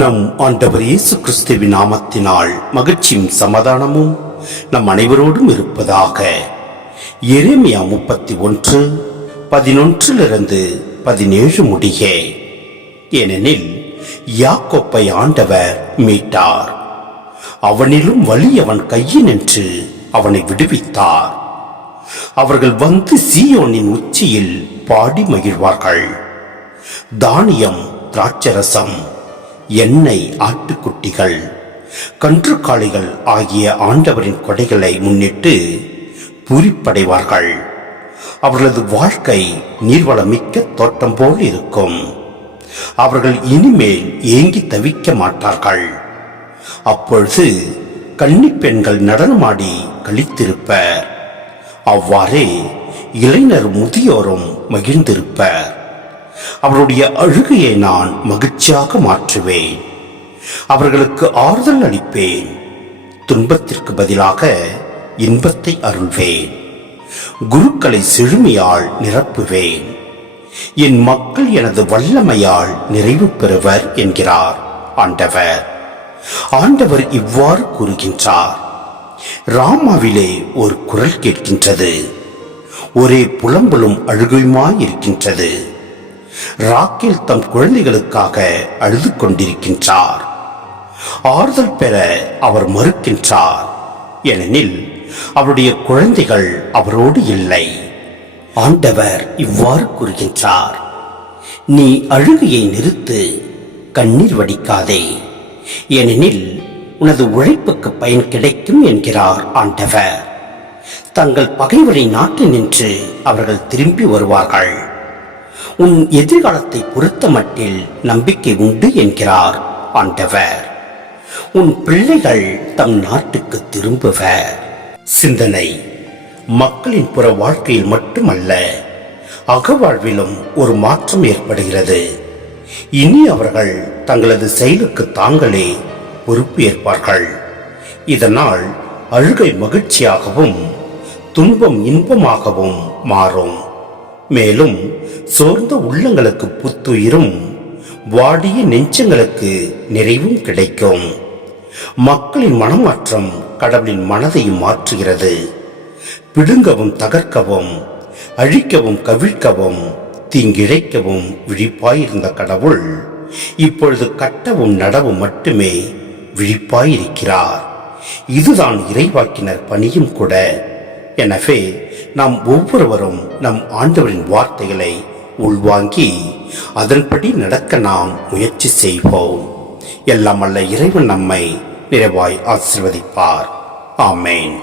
நம் ஆண்டவர் இயேசு கிறிஸ்துவின் நாமத்தினால் மகிழ்ச்சியும் சமாதானமும் நம் அனைவரோடும் இருப்பதாக. எரேமியா 31:11-17 முடிய. ஏனெனில் யாக்கோப்பை ஆண்டவர் மீட்டார், அவனிலும் வலியவன் கையினின்று அவனை விடுவித்தார். அவர்கள் வந்து சீயோனின் உச்சியில் பாடி மகிழ்வார்கள். தானியம், திராட்சரசம், எண்ணெய், ஆட்டுக்குட்டிகள், கன்றுக்காலிகள் ஆகிய ஆண்டவரின் கொடைகளை முன்னிட்டு பூரிப்படைவார்கள். அவர்களது வாழ்க்கை நீர்வளமிக்க தோட்டம் போல் இருக்கும். அவர்கள் இனிமேல் ஏங்கி தவிக்க மாட்டார்கள். அப்பொழுது கன்னிப் பெண்கள் நடனமாடி களித்திருப்பர். அவ்வாறே இளைஞர் முதியோரும் மகிழ்ந்திருப்பர். அவருடைய அழுகையை நான் மகிழ்ச்சியாக மாற்றுவேன். அவர்களுக்கு ஆறுதல் அளிப்பேன். துன்பத்திற்கு பதிலாக இன்பத்தை அருள்வேன். குருக்களை செழுமையால் நிரப்புவேன். என் மக்கள் எனது வல்லமையால் நிறைவு பெறுவர் என்கிறார் ஆண்டவர். ஆண்டவர் இவ்வாறு கூறுகின்றார். ராமாவிலே ஒரு குரல் கேட்கின்றது, ஒரே புலம்பலும் அழுகையுமாயிருக்கின்றது. ராக்கேல் தம் குழந்தைகளுக்காக அழுது கொண்டிருக்கின்றார். ஆறுதல் பெற அவர் மறுக்கின்றார். ஏனெனில் அவருடைய குழந்தைகள் அவரோடு இல்லை. ஆண்டவர் இவ்வாறு கூறுகின்றார், நீ அழுகையை நிறுத்து, கண்ணீர் வடிக்காதே, ஏனெனில் உனது உழைப்புக்கு பயன் கிடைக்கும் என்கிறார் ஆண்டவர். தங்கள் பகைவரை நாட்டு நின்று அவர்கள் திரும்பி வருவார்கள். உன் எதிர்காலத்தை பொறுத்த மட்டில் நம்பிக்கை உண்டு என்கிறார் ஆண்டவர். உன் பிள்ளைகள் தம் நாட்டுக்கு திரும்புவர். சிந்தனை: மக்களின் புற வாழ்க்கையில் மட்டுமல்ல, அகவாழ்விலும் ஒரு மாற்றம் ஏற்படுகிறது. இனி அவர்கள் தங்களது செயலுக்கு தாங்களே பொறுப்பு ஏற்பார்கள். இதனால் அழுகை மகிழ்ச்சியாகவும் துன்பம் இன்பமாகவும் மாறும். மேலும் சோர்ந்த உள்ளங்களுக்கு புத்துயிரும் வாடிய நெஞ்சங்களுக்கு நிறைவும் கிடைக்கும். மக்களின் மனமாற்றம் கடவுளின் மனதையும் மாற்றுகிறது. பிடுங்கவும் தகர்க்கவும் அழிக்கவும் கவிழ்க்கவும் தீங்கிழைக்கவும் விழிப்பாயிருந்த கடவுள் இப்பொழுது கட்டவும் நடவும் மட்டுமே விழிப்பாயிருக்கிறார். இதுதான் இறைவாக்கினர் பணியும் கூட. எனவே நாம் ஒவ்வொருவரும் நம் ஆண்டவரின் வார்த்தைகளை உள்வாங்கி அதன்படி நடக்க நாம் முயற்சி செய்வோம். எல்லாம் வல்ல இறைவன் நம்மை நிறைவாய் ஆசீர்வதிப்பார். ஆமேன்.